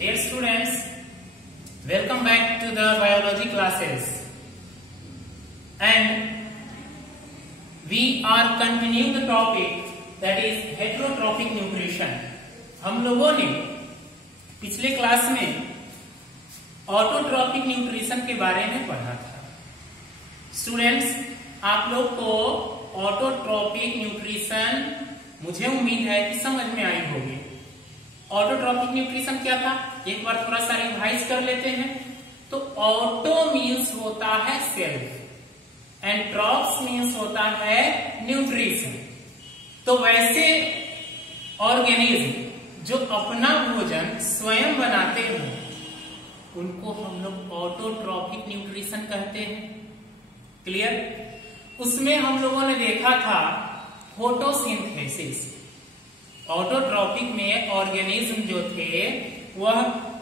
Dear students, welcome back to the biology classes and we are continuing the topic that is heterotrophic nutrition. हम लोगों ने पिछले class में autotrophic nutrition के बारे में पढ़ा था। स्टूडेंट्स, आप लोग को ऑटोट्रॉपिक न्यूट्रिशन मुझे उम्मीद है कि समझ में आई होगी। ऑटोट्रॉपिक न्यूट्रिशन क्या था, एक बार थोड़ा सा रिवाइज कर लेते हैं। तो ऑटो मीन्स होता है सेल्फ एंड ट्रॉप्स मीन्स होता है न्यूट्रिशन। तो वैसे ऑर्गेनिज्म जो अपना भोजन स्वयं बनाते हैं उनको हम लोग ऑटोट्रॉपिक न्यूट्रिशन कहते हैं। क्लियर? उसमें हम लोगों ने देखा था फोटोसिंथेसिस। ऑटोट्रॉपिक में ऑर्गेनिज्म जो थे वह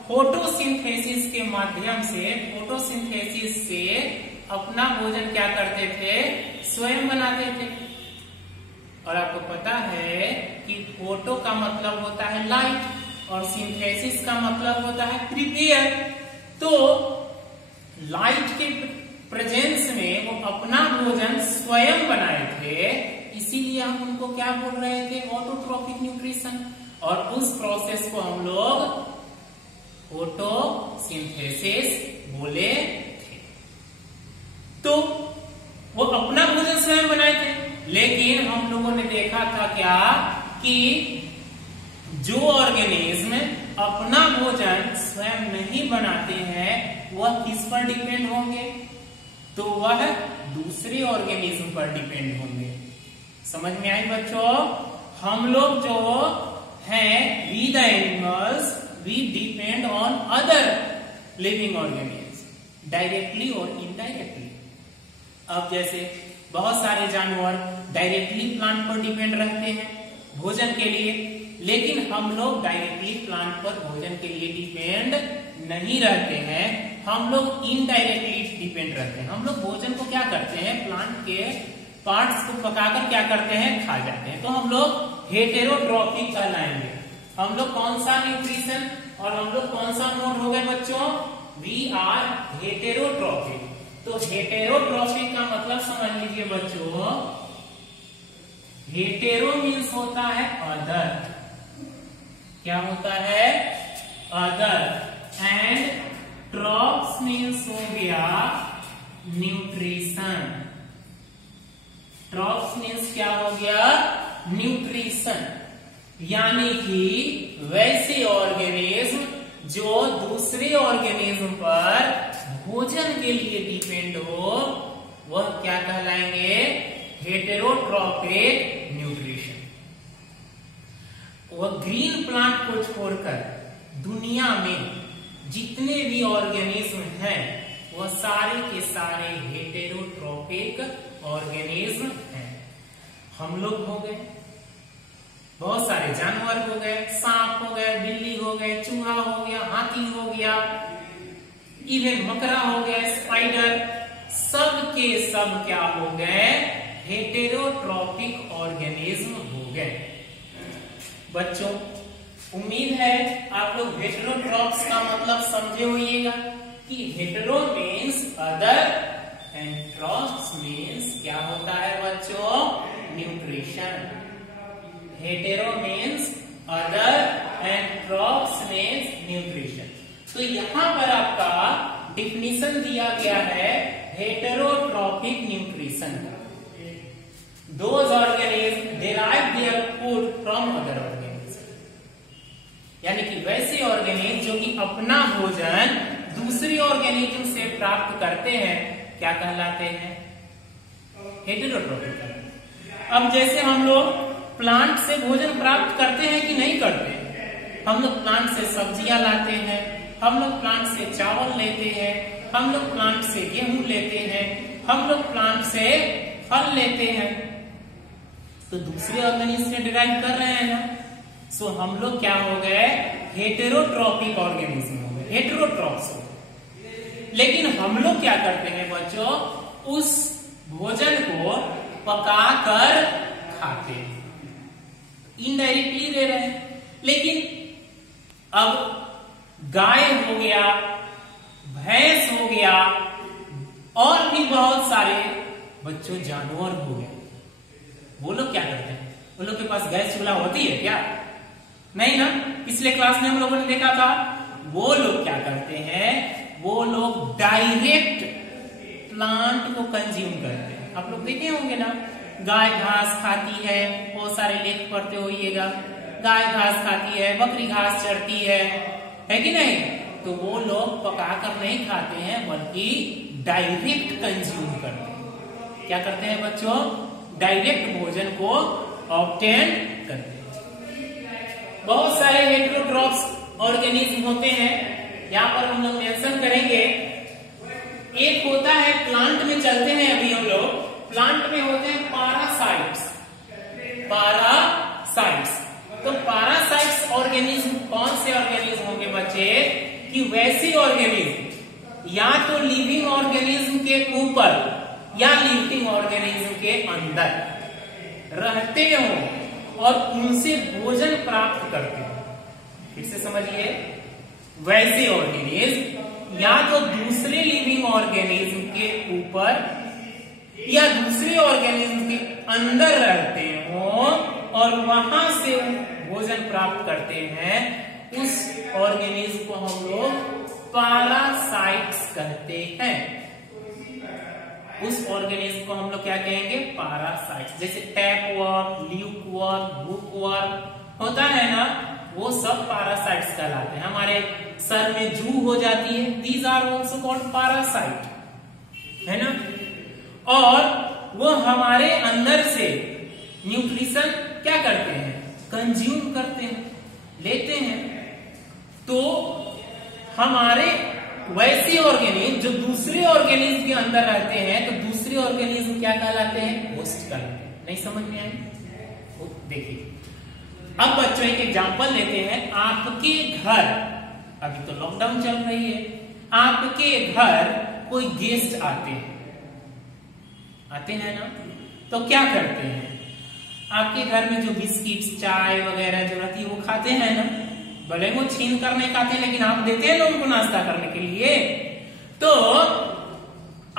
फोटोसिंथेसिस के माध्यम से अपना भोजन क्या करते थे, स्वयं बनाते थे। और आपको पता है कि फोटो का मतलब होता है लाइट और सिंथेसिस का मतलब होता है प्रिपेयर। तो लाइट के प्रेजेंस में वो अपना भोजन स्वयं बनाए थे, इसीलिए हम उनको क्या बोल रहे थे, ऑटोट्रॉपिक न्यूट्रिशन। और उस प्रोसेस को हम लोग फोटोसिंथेसिस बोले थे। तो वो अपना भोजन स्वयं बनाए थे, लेकिन हम लोगों ने देखा था क्या कि जो ऑर्गेनिज्म अपना भोजन स्वयं नहीं बनाते हैं वह किस पर डिपेंड होंगे, तो वह दूसरे ऑर्गेनिज्म पर डिपेंड होंगे। समझ में आई बच्चों? हम लोग जो हैं we the animals we depend on other living organism directly और इनडायरेक्टली। अब जैसे बहुत सारे जानवर डायरेक्टली प्लांट पर डिपेंड रहते हैं भोजन के लिए, लेकिन हम लोग डायरेक्टली प्लांट पर भोजन के लिए डिपेंड नहीं रहते हैं, हम लोग इनडायरेक्टली डिपेंड रहते हैं। हम लोग भोजन को क्या करते हैं, प्लांट के पार्ट्स को पकाकर क्या करते हैं, खा जाते हैं। तो हम लोग हेटेरोट्रॉपिक कहलाएंगे। हम लोग कौन सा न्यूट्रिशन और हम लोग कौन सा मोड हो गए बच्चों, वी आर हेटेरोट्रॉपिक। तो हेटेरोट्रॉपिक का मतलब समझ लीजिए बच्चों, हेटेरो मीन्स होता है अदर। क्या होता है, अदर। एंड ट्रॉप्स मीन्स हो गया न्यूट्रिशन। ट्रॉप्स मीन्स क्या हो गया, न्यूट्रिशन। यानी कि वैसे ऑर्गेनिज्म जो दूसरे ऑर्गेनिज्म पर भोजन के लिए डिपेंड हो वह क्या कहलाएंगे, हेटेरोट्रॉपिक न्यूट्रिशन। वह ग्रीन प्लांट को छोड़कर दुनिया में जितने भी ऑर्गेनिज्म हैं वह सारे के सारे हेटेरोट्रॉपिक ऑर्गेनिज्म हैं। हम लोग हो गए, बहुत सारे जानवर हो गए, सांप हो गए, बिल्ली हो गए, चूहा हो गया, हाथी हो गया, इवन मकड़ा हो गया, स्पाइडर, सब के सब क्या हो गए, हेटेरोट्रॉपिक ऑर्गेनिज्म हो गए। बच्चों, उम्मीद है आप लोग हेटेरोट्रॉप्स का मतलब समझे होइएगा कि hetero means other and trophs means क्या होता है बच्चों, nutrition. Hetero means other and trophs means nutrition. तो यहां पर आपका डिफिनीशन दिया गया है हेटेरोट्रॉपिक न्यूट्रिशन का। Those organisms derive their food from other organisms। यानी कि वैसे ऑर्गेनिज्म जो कि अपना भोजन दूसरी ऑर्गेनिज्म से प्राप्त करते हैं क्या कहलाते हैं, हेटेरोट्रॉपिक। अब जैसे हम लोग प्लांट से भोजन प्राप्त करते हैं कि नहीं करते हैं, हम लोग प्लांट से सब्जियां लाते हैं, हम लोग प्लांट से चावल लेते हैं, हम लोग प्लांट से गेहूं लेते हैं, हम लोग प्लांट से फल लेते हैं। तो दूसरे ऑर्गेनिज्म से डिराइव कर रहे हैं ना, सो हम लोग क्या हो गए, हेटेरोट्रॉपिक ऑर्गेनिज्म हो गए, हेटेरोट्रॉप्स हो गए। लेकिन हम लोग क्या करते हैं बच्चों, उस भोजन को पकाकर खाते हैं, इनडायरेक्टली दे रहे हैं। लेकिन अब गाय हो गया, भैंस हो गया, और भी बहुत सारे बच्चों जानवर हो गए। वो लोग क्या करते हैं? वो लोग के पास गैस चूल्हा होती है क्या? नहीं ना। पिछले क्लास में हम लोगों ने देखा था। वो लोग क्या करते हैं? वो लोग डायरेक्ट प्लांट को कंज्यूम करते हैं। आप लोग देखे होंगे ना, गाय घास खाती है, बहुत सारे लेख पढ़ते होइएगा, गाय घास खाती है, बकरी घास चरती है कि नहीं? तो वो लोग पकाकर नहीं खाते हैं, बल्कि डायरेक्ट कंज्यूम करते हैं। क्या करते हैं बच्चों? डायरेक्ट भोजन को ऑब्टेन करते हैं। बहुत सारे हेटेरोट्रॉफ्स ऑर्गेनिज्म होते हैं, यहाँ पर हम लोग मेंशन करेंगे। एक होता है, प्लांट में चलते हैं अभी हम लोग, प्लांट में होते हैं पैरासाइट्स। पैरासाइट्स, तो पैरासाइट्स ऑर्गेनिज्म कौन से ऑर्गेनिज्म होंगे बच्चे? कि वैसे ऑर्गेनिज्म या तो लिविंग ऑर्गेनिज्म के ऊपर या लिविंग ऑर्गेनिज्म के अंदर रहते हो और उनसे भोजन प्राप्त करते हो। फिर से समझिए, वैसे ऑर्गेनिज्म या तो दूसरे लिविंग ऑर्गेनिज्म के ऊपर या दूसरे ऑर्गेनिज्म के अंदर रहते हो और वहां से भोजन प्राप्त करते हैं, उस ऑर्गेनिज्म को हम लोग पैरासाइट्स कहते हैं। उस ऑर्गेनिज्म को हम लोग क्या कहेंगे? पैरासाइट्स। जैसे टैपवर्म, ल्यूकवर्म, बुकवर्म होता है ना, वो सब पैरासाइट्स कहलाते हैं। हमारे सर में जू हो जाती है, these are also called parasite, है ना। और वो हमारे अंदर से न्यूट्रिशन क्या करते हैं? कंज्यूम करते हैं, लेते हैं। तो हमारे वैसे ऑर्गेनिज्म जो दूसरे ऑर्गेनिज्म के अंदर रहते हैं, तो दूसरे ऑर्गेनिज्म क्या कहलाते हैं? होस्ट कहलाते हैं। नहीं समझ में आई? देखिए, अब बच्चों एक एग्जांपल लेते हैं। आपके घर, अभी तो लॉकडाउन चल रही है, आपके घर कोई गेस्ट आते हैं ना, तो क्या करते हैं? आपके घर में जो बिस्किट्स, चाय वगैरह जो रहती है वो खाते हैं ना। भले वो छीन कर नहीं खाते, लेकिन आप देते हैं ना उनको नाश्ता करने के लिए। तो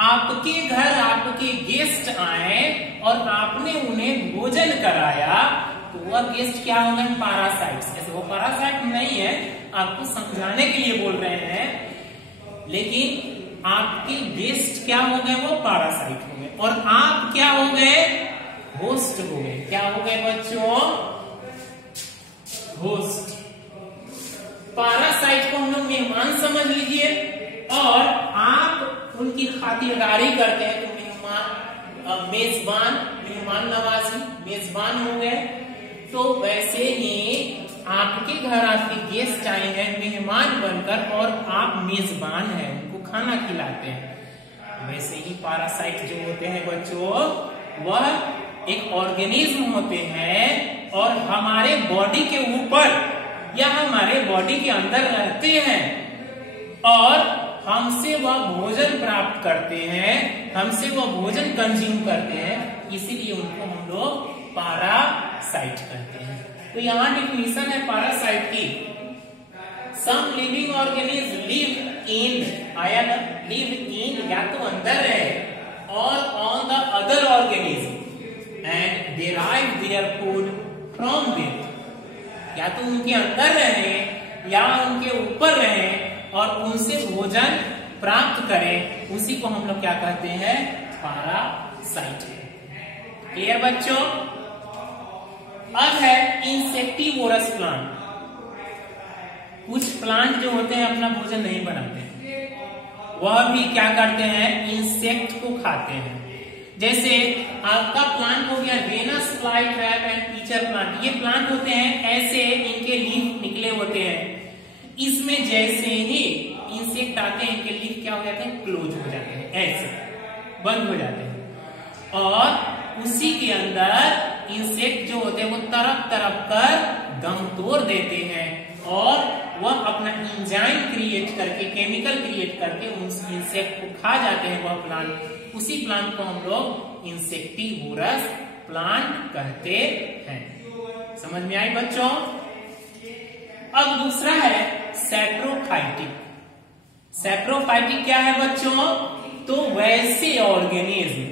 आपके घर आपके गेस्ट आए और आपने उन्हें भोजन कराया, तो वह गेस्ट क्या हो गए? पैरासाइट्स। ऐसे वो पैरासाइट नहीं है, आपको समझाने के लिए बोल रहे हैं, लेकिन आपके गेस्ट क्या हो गए? वो पैरासाइट हो गए। और आप क्या हो गए? होस्ट हो गए। क्या हो गए बच्चों? होस्ट। पैरासाइट को हम लोग मेहमान समझ लीजिए, और आप उनकी खातिरदारी करते हैं, तो मेहमान, मेजबान, मेहमान नवाजी, मेजबान हो गए। तो वैसे ही आपके घर आपके गेस्ट आए हैं मेहमान बनकर, और आप मेजबान हैं, उनको खाना खिलाते हैं। वैसे ही पैरासाइट जो होते हैं बच्चों, वह एक ऑर्गेनिज्म होते हैं और हमारे बॉडी के ऊपर या हमारे बॉडी के अंदर रहते हैं, और हमसे वह भोजन प्राप्त करते हैं, हमसे वह भोजन कंज्यूम करते हैं, इसीलिए उनको हम लोग पैरासाइट कहते हैं। तो यहाँ डिफिनीशन है पैरासाइट की। Some living organism live in, आया ना, लिव इन या तो अंदर है, और on the other organism and derive their food from them। या तो उनके अंदर रहे या उनके ऊपर रहे और उनसे भोजन प्राप्त करें, उसी को हम लोग क्या कहते हैं? पैरासाइट। क्लियर बच्चों? अब है इंसेक्टिवोरस प्लांट। कुछ प्लांट जो होते हैं अपना भोजन नहीं बनाते, वह भी क्या करते हैं? इंसेक्ट को खाते हैं। जैसे आपका प्लांट हो गया Venus flytrap and pitcher plant. ये प्लांट होते हैं ऐसे, इनके लीफ निकले होते हैं। इसमें जैसे ही इंसेक्ट आते हैं, इनके लीफ क्या हो जाते हैं? क्लोज हो जाते हैं, ऐसे बंद हो जाते हैं। और उसी के अंदर इंसेक्ट जो होते हैं वो तरफ तरफ कर दम तोड़ देते हैं, और वह अपना एंजाइम क्रिएट करके, केमिकल क्रिएट करके उस इंसेक्ट को खा जाते हैं। वह प्लांट, उसी प्लांट को हम लोग इंसेक्टिवोरस प्लांट कहते हैं। समझ में आई बच्चों? अब दूसरा है सैप्रोफाइट। सेप्रोफाइटिक क्या है बच्चों? तो वैसे ऑर्गेनिज्म,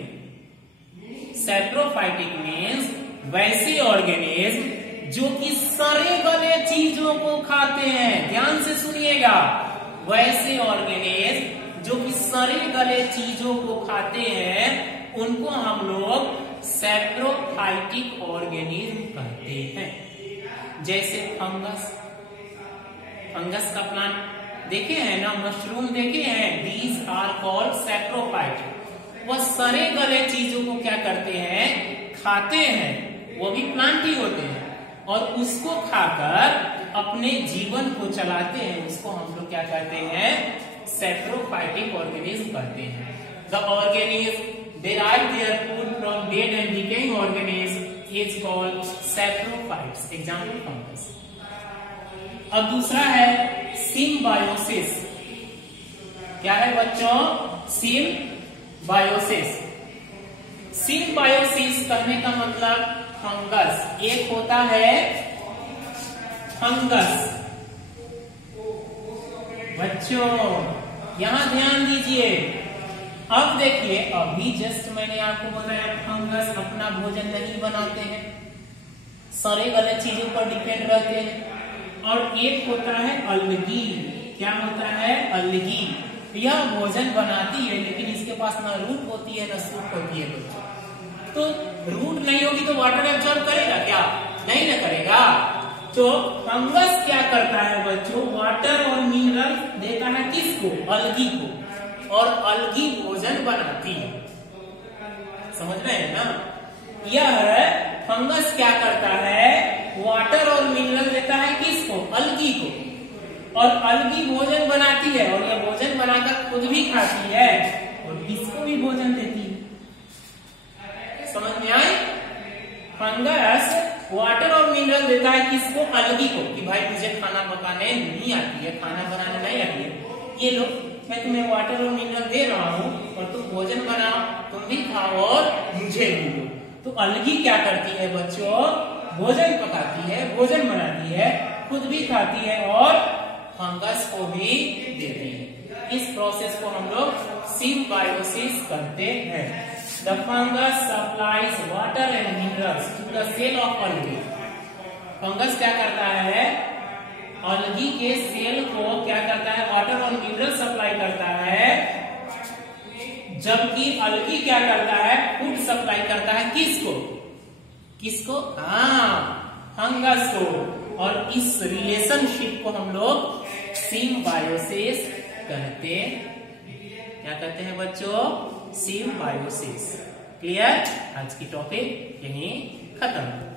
सेप्रोफाइटिक मीन्स वैसे ऑर्गेनिज्म जो कि सड़े गले चीजों को खाते हैं। ध्यान से सुनिएगा, वैसे ऑर्गेनिज्म जो कि सड़े गले चीजों को खाते हैं उनको हम लोग सेप्रोफाइटिक ऑर्गेनिज्म कहते हैं। जैसे फंगस, फंगस का प्लांट देखे हैं ना, मशरूम देखे हैं, दीज आर कॉल्ड सेप्रोफाइट। वह सड़े गले चीजों को क्या करते हैं? खाते हैं। वो भी प्लांट ही होते हैं और उसको खाकर अपने जीवन को चलाते हैं। उसको हम लोग क्या कहते हैं? सेप्रोफाइटिक ऑर्गेनिज्म कहते हैं। The organism derive their food from dead and decaying organisms is called saprophytes. Example fungus. अब दूसरा है सिम्बायोसिस। क्या है बच्चों? सिम्बायोसिस। सिम्बायोसिस करने का मतलब फंगस। एक होता है फंगस। बच्चों यहां ध्यान दीजिए। अब देखिए, अभी जस्ट मैंने आपको बताया फंगस अपना भोजन नहीं बनाते हैं, सड़े गले चीजों पर डिपेंड रहते हैं। और एक होता है अलगी। क्या होता है? अलगी। यह भोजन बनाती है लेकिन इसके पास ना रूट होती है ना सूट होती है। तो रूट नहीं होगी तो वाटर एब्जॉर्ब करेगा क्या? नहीं ना करेगा। तो फंगस क्या करता है बच्चों? वाटर और मिनरल देता है किसको? अलगी को। और अलगी भोजन बनाती है। समझ रहे हैं ना? यह फंगस क्या करता है? वाटर और मिनरल देता है किसको? अलगी को। और अलगी भोजन बनाती है और यह भोजन बनाकर खुद भी खाती है और इसको भी भोजन देती है। समझ में आई? फंगस वाटर और मिनरल देता है किसको? अलगी को, कि भाई तुझे खाना पकाने नहीं आती है, खाना बनाने नहीं आती है, ये लो मैं तुम्हें वाटर और मिनरल दे रहा हूँ और तुम भोजन बनाओ, तुम भी खाओ और मुझे भी दो। तो अलगी क्या करती है बच्चों? भोजन पकाती है, भोजन बनाती है, खुद भी खाती है और फंगस को भी देती है। इस प्रोसेस को हम लोग सिम्बायोसिस करते हैं। The fungus supplies water and minerals to the cell of algae. Fungus क्या करता है? अलगी के सेल को क्या करता है? वाटर और मिनरल सप्लाई करता है, जबकि अलगी क्या करता है? फूड सप्लाई करता है किसको? किसको? हाँ, फंगस को। और इस रिलेशनशिप को हम लोग सिम्बायोसिस कहते क्या कहते हैं बच्चों? सिम्बायोसिस। क्लियर? आज की टॉपिक यहीं खत्म।